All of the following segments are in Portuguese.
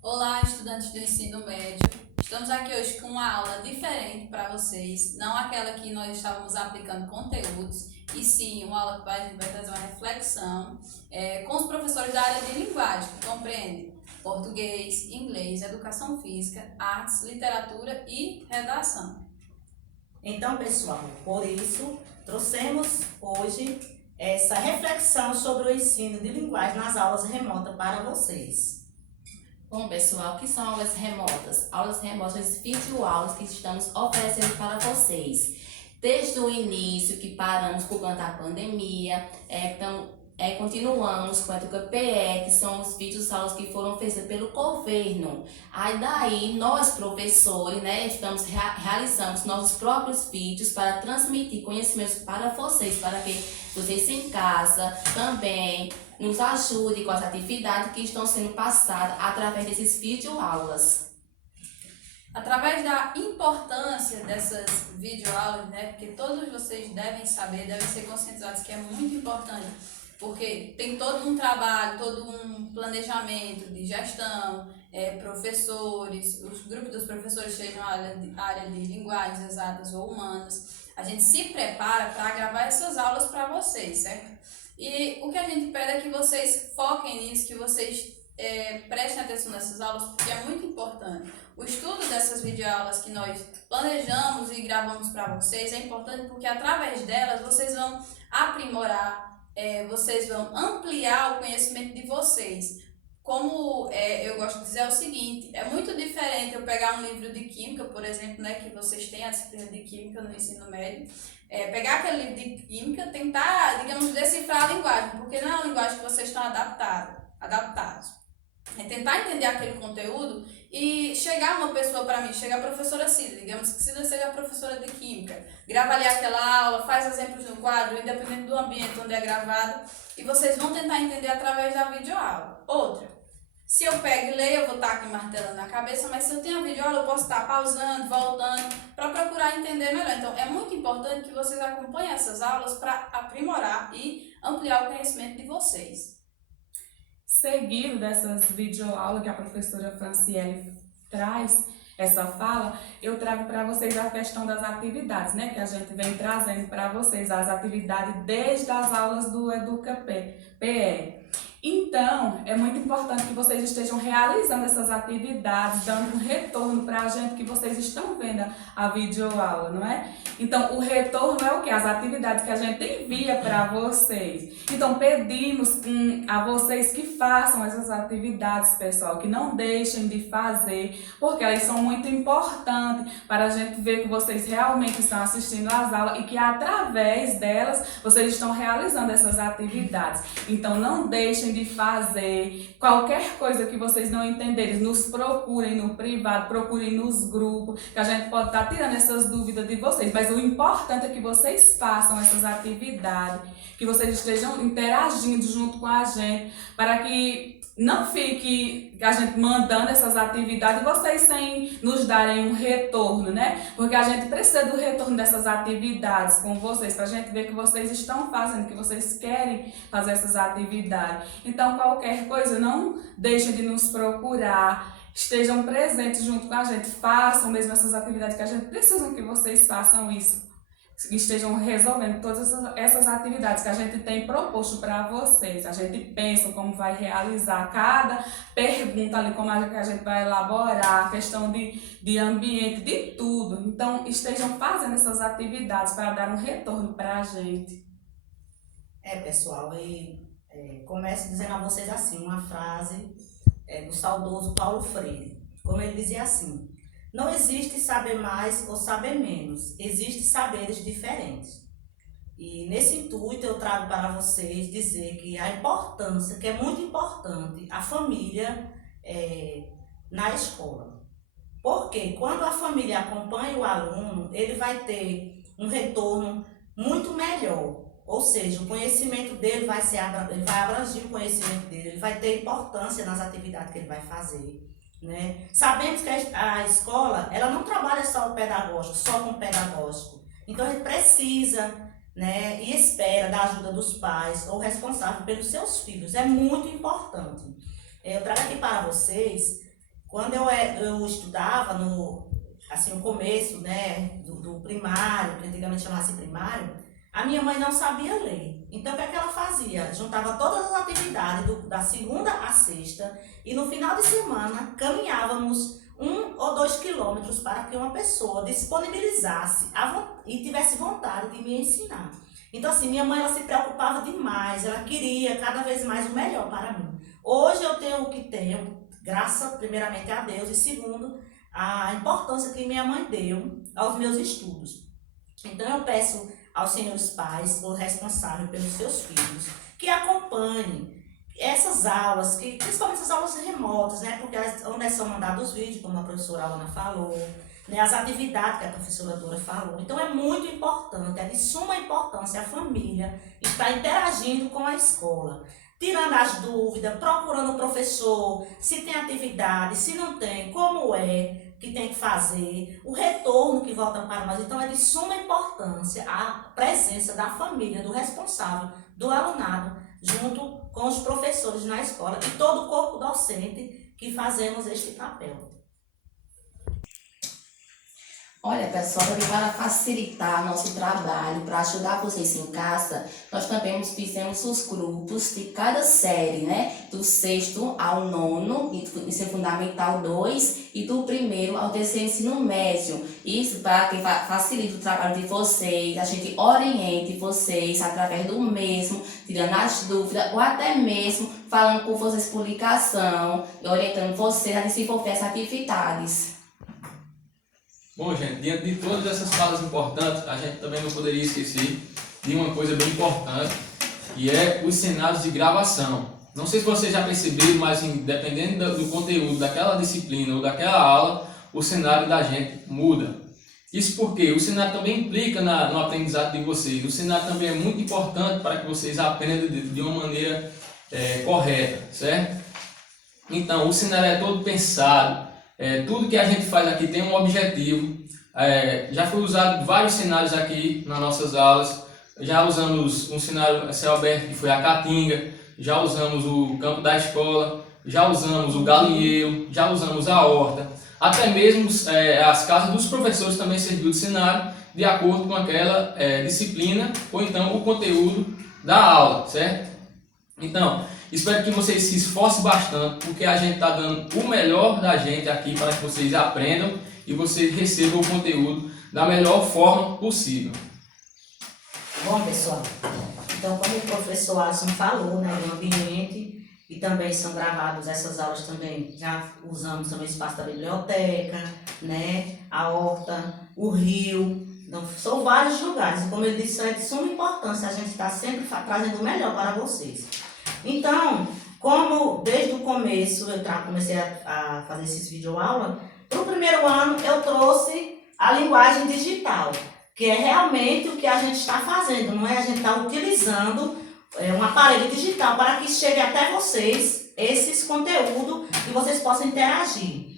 Olá, estudantes do ensino médio. Estamos aqui hoje com uma aula diferente para vocês, não aquela que nós estávamos aplicando conteúdos, e sim uma aula que a gente vai trazer uma reflexão com os professores da área de linguagem, que compreende português, inglês, educação física, artes, literatura e redação. Então, pessoal, por isso, trouxemos hoje essa reflexão sobre o ensino de linguagem nas aulas remotas para vocês. Bom, pessoal, o que são aulas remotas? Aulas remotas, videoaulas que estamos oferecendo para vocês. Desde o início, que paramos por conta da pandemia, continuamos com a EducaPE, que são os vídeos aulas que foram feitos pelo governo. Aí daí, nós professores, realizamos nossos próprios vídeos para transmitir conhecimentos para vocês, para que vocês em casa também nos ajudem com as atividades que estão sendo passadas através desses videoaulas. Através da importância dessas videoaulas, porque todos vocês devem saber, devem ser conscientizados que é muito importante, porque tem todo um trabalho, todo um planejamento de gestão, professores, os grupos dos professores, sejam área de linguagens exatas ou humanas, a gente se prepara para gravar essas aulas para vocês, certo? E o que a gente pede é que vocês foquem nisso, que vocês prestem atenção nessas aulas, porque é muito importante. O estudo dessas videoaulas que nós planejamos e gravamos para vocês é importante porque através delas vocês vão aprimorar, vocês vão ampliar o conhecimento de vocês. Como eu gosto de dizer, é o seguinte, é muito diferente eu pegar um livro de química, por exemplo, que vocês têm a disciplina de química no ensino médio, pegar aquele livro de química, tentar, digamos, decifrar a linguagem, porque não é uma linguagem que vocês estão adaptados. É tentar entender aquele conteúdo e chegar uma pessoa para mim, chega a professora Cida, digamos que Cida seja a professora de química, grava ali aquela aula, faz exemplos no quadro, independente do ambiente onde é gravado, e vocês vão tentar entender através da videoaula. Outra, se eu pego e leio, eu vou estar aqui martelando na cabeça, mas se eu tenho a videoaula, eu posso estar pausando, voltando, para procurar entender melhor. Então, é muito importante que vocês acompanhem essas aulas para aprimorar e ampliar o conhecimento de vocês. Seguido dessas videoaulas que a professora Franciele traz, essa fala, eu trago para vocês a questão das atividades, que a gente vem trazendo para vocês, as atividades desde as aulas do EducaPE. Então, é muito importante que vocês estejam realizando essas atividades, dando um retorno para a gente que vocês estão vendo a videoaula, não é? Então, o retorno é o quê? As atividades que a gente envia para vocês. Então, pedimos a vocês que façam essas atividades, pessoal, que não deixem de fazer, porque elas são muito importantes para a gente ver que vocês realmente estão assistindo às aulas e que através delas vocês estão realizando essas atividades. Então, não deixem de fazer qualquer coisa que vocês não entenderem, nos procurem no privado, procurem nos grupos, que a gente pode estar tirando essas dúvidas de vocês, mas o importante é que vocês façam essas atividades, que vocês estejam interagindo junto com a gente, para que não fique a gente mandando essas atividades e vocês sem nos darem um retorno, Porque a gente precisa do retorno dessas atividades com vocês, para a gente ver que vocês estão fazendo, que vocês querem fazer essas atividades. Então, qualquer coisa, não deixem de nos procurar, estejam presentes junto com a gente, façam mesmo essas atividades que a gente precisa que vocês façam isso. Estejam resolvendo todas essas atividades que a gente tem proposto para vocês. A gente pensa como vai realizar cada pergunta ali, como a gente vai elaborar, a questão de ambiente, de tudo. Então, estejam fazendo essas atividades para dar um retorno para a gente. Pessoal, começo dizendo a vocês assim, uma frase do saudoso Paulo Freire. Como ele dizia assim: não existe saber mais ou saber menos, existem saberes diferentes. E nesse intuito eu trago para vocês dizer que a importância, que é muito importante, a família na escola. Porque quando a família acompanha o aluno, ele vai ter um retorno muito melhor. Ou seja, o conhecimento dele ele vai abranger o conhecimento dele, ele vai ter importância nas atividades que ele vai fazer. Sabemos que a escola ela não trabalha só o pedagógico, só com o pedagógico. Então, ele precisa e espera da ajuda dos pais ou responsável pelos seus filhos. É muito importante. Eu trago aqui para vocês quando eu estudava no começo, né, do primário, que antigamente chamava-se primário, a minha mãe não sabia ler. Então, o que é que ela fazia? Juntava todas as atividades da segunda à sexta e no final de semana caminhávamos 1 ou 2 quilômetros para que uma pessoa disponibilizasse e tivesse vontade de me ensinar. Então, assim, minha mãe ela se preocupava demais, ela queria cada vez mais o melhor para mim. Hoje eu tenho o que tenho, graças primeiramente a Deus e segundo, a importância que minha mãe deu aos meus estudos. Então, eu peço aos senhores pais, ou responsáveis pelos seus filhos, que acompanhem essas aulas, principalmente as aulas remotas, né? Porque onde são mandados os vídeos, como a professora Ana falou, né? As atividades que a professora Dora falou. Então é muito importante, é de suma importância a família estar interagindo com a escola, tirando as dúvidas, procurando o professor, se tem atividade, se não tem, como que tem que fazer, o retorno que volta para nós. Então é de suma importância a presença da família, do responsável, do alunado, junto com os professores na escola e todo o corpo docente que fazemos este papel. Olha, pessoal, para facilitar nosso trabalho, para ajudar vocês em casa, nós também fizemos os grupos de cada série, né? Do 6º ao 9º, ensino fundamental 2, e do 1º ao 3º ensino médio. Isso para que facilite o trabalho de vocês, a gente oriente vocês através do mesmo, tirando as dúvidas, ou até mesmo falando com vocês por ligação, e orientando vocês a desenvolver essas atividades. Bom, gente, diante de todas essas falas importantes, a gente também não poderia esquecer de uma coisa bem importante, que é os cenários de gravação. Não sei se vocês já perceberam, mas dependendo do conteúdo daquela disciplina ou daquela aula, o cenário da gente muda. Isso porque o cenário também implica no aprendizado de vocês. O cenário também é muito importante para que vocês aprendam de uma maneira correta, certo? Então, o cenário é todo pensado. Tudo que a gente faz aqui tem um objetivo. Já foi usado vários cenários aqui nas nossas aulas. Já usamos um cenário a céu aberto, que foi a Caatinga. Já usamos o campo da escola. Já usamos o galinheiro. Já usamos a horta. Até mesmo as casas dos professores também serviu de cenário, de acordo com aquela disciplina ou então o conteúdo da aula, certo? Então, espero que vocês se esforcem bastante, porque a gente está dando o melhor da gente aqui para que vocês aprendam e vocês recebam o conteúdo da melhor forma possível. Bom, pessoal, então como o professor Alisson falou, né, do ambiente, e também são gravadas essas aulas também, já usamos também o espaço da biblioteca, né, a horta, o rio, então são vários lugares, e como eu disse, é de suma importância a gente estar sempre trazendo o melhor para vocês. Então, como desde o começo eu comecei a fazer esses videoaulas, para o primeiro ano eu trouxe a linguagem digital, que é realmente o que a gente está fazendo, não é? A gente está utilizando um aparelho digital para que chegue até vocês esses conteúdos e vocês possam interagir.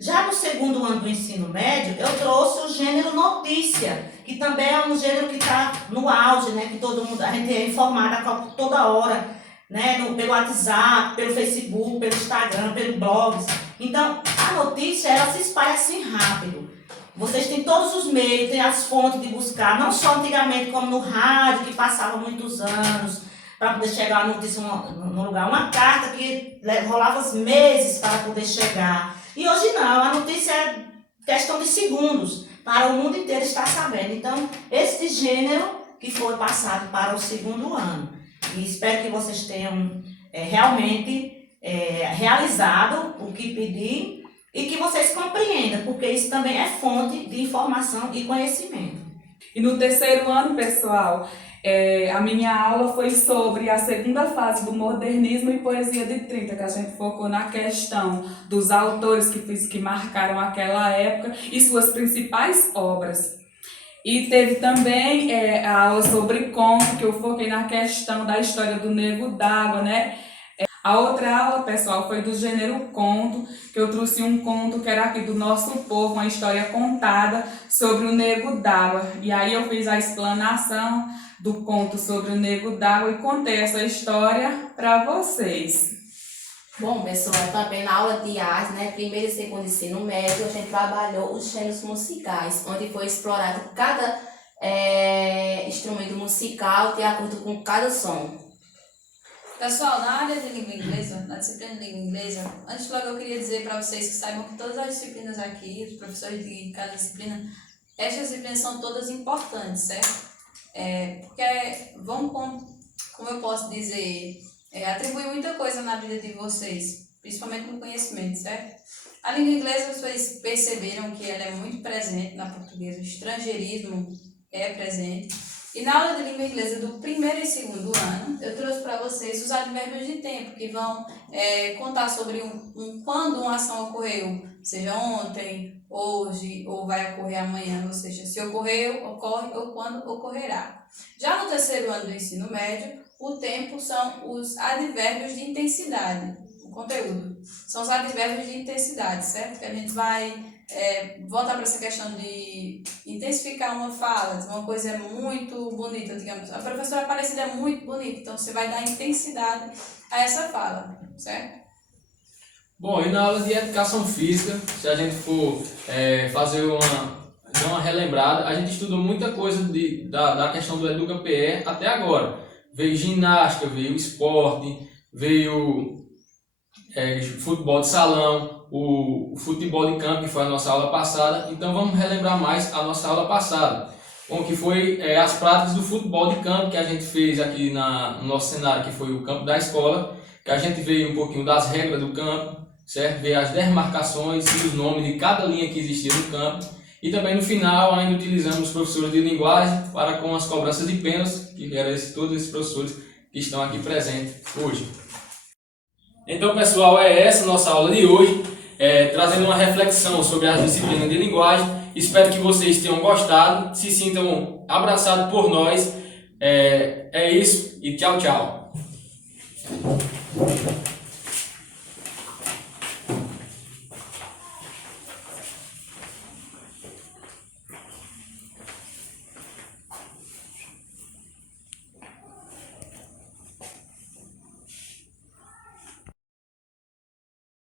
Já no segundo ano do ensino médio, eu trouxe o gênero notícia, que também é um gênero que está no auge, né? Que todo mundo, a gente é informado toda hora, né, pelo WhatsApp, pelo Facebook, pelo Instagram, pelo blogs. Então, a notícia, ela se espalha assim rápido. Vocês têm todos os meios, têm as fontes de buscar, não só antigamente como no rádio, que passava muitos anos para poder chegar a notícia no lugar. Uma carta que rolava meses para poder chegar. E hoje não, a notícia é questão de segundos para o mundo inteiro estar sabendo. Então, esse gênero que foi passado para o segundo ano. E espero que vocês tenham realmente realizado o que pedi e que vocês compreendam, porque isso também é fonte de informação e conhecimento. E no terceiro ano, pessoal, a minha aula foi sobre a segunda fase do modernismo e poesia de 30, que a gente focou na questão dos autores que marcaram aquela época e suas principais obras. E teve também a aula sobre conto, que eu foquei na questão da história do Nego d'Água, né? A outra aula, pessoal, foi do gênero conto, que eu trouxe um conto que era aqui do nosso povo, uma história contada sobre o Nego d'Água. E aí eu fiz a explanação do conto sobre o Nego d'Água e contei essa história para vocês. Bom, pessoal, também na aula de arte, né, primeiro e segundo ensino médio, a gente trabalhou os gêneros musicais, onde foi explorado cada instrumento musical de acordo com cada som. Pessoal, na área de língua inglesa, na disciplina de língua inglesa, antes de logo eu queria dizer para vocês que saibam que todas as disciplinas aqui, os professores de cada disciplina, estas disciplinas são todas importantes, certo? Porque vão, como eu posso dizer, atribuir muita coisa na vida de vocês, principalmente no conhecimento, certo? A língua inglesa, vocês perceberam que ela é muito presente na portuguesa, o estrangeirismo é presente. E na aula de língua inglesa do primeiro e segundo ano, eu trouxe para vocês os advérbios de tempo, que vão contar sobre quando uma ação ocorreu, seja ontem, hoje, ou vai ocorrer amanhã, ou seja, se ocorreu, ocorre, ou quando ocorrerá. Já no terceiro ano do ensino médio, o tempo são os advérbios de intensidade, o conteúdo. São os advérbios de intensidade, certo? Que a gente vai voltar para essa questão de intensificar uma fala, uma coisa muito bonita, digamos. A professora Aparecida é muito bonita, então você vai dar intensidade a essa fala, certo? Bom, e na aula de educação física, se a gente for fazer uma relembrada, a gente estudou muita coisa da questão do Educa PE até agora. Veio ginástica, veio esporte, veio futebol de salão, o futebol de campo, que foi a nossa aula passada. Então vamos relembrar mais a nossa aula passada, bom, que foi as práticas do futebol de campo que a gente fez aqui no nosso cenário, que foi o campo da escola, que a gente veio um pouquinho das regras do campo, certo? Ver as demarcações e os nomes de cada linha que existia no campo. E também no final ainda utilizamos os professores de linguagem para com as cobranças de pênaltis, que eram todos esses professores que estão aqui presentes hoje. Então, pessoal, essa nossa aula de hoje, trazendo uma reflexão sobre as disciplinas de linguagem. Espero que vocês tenham gostado, se sintam abraçados por nós. É isso e tchau, tchau.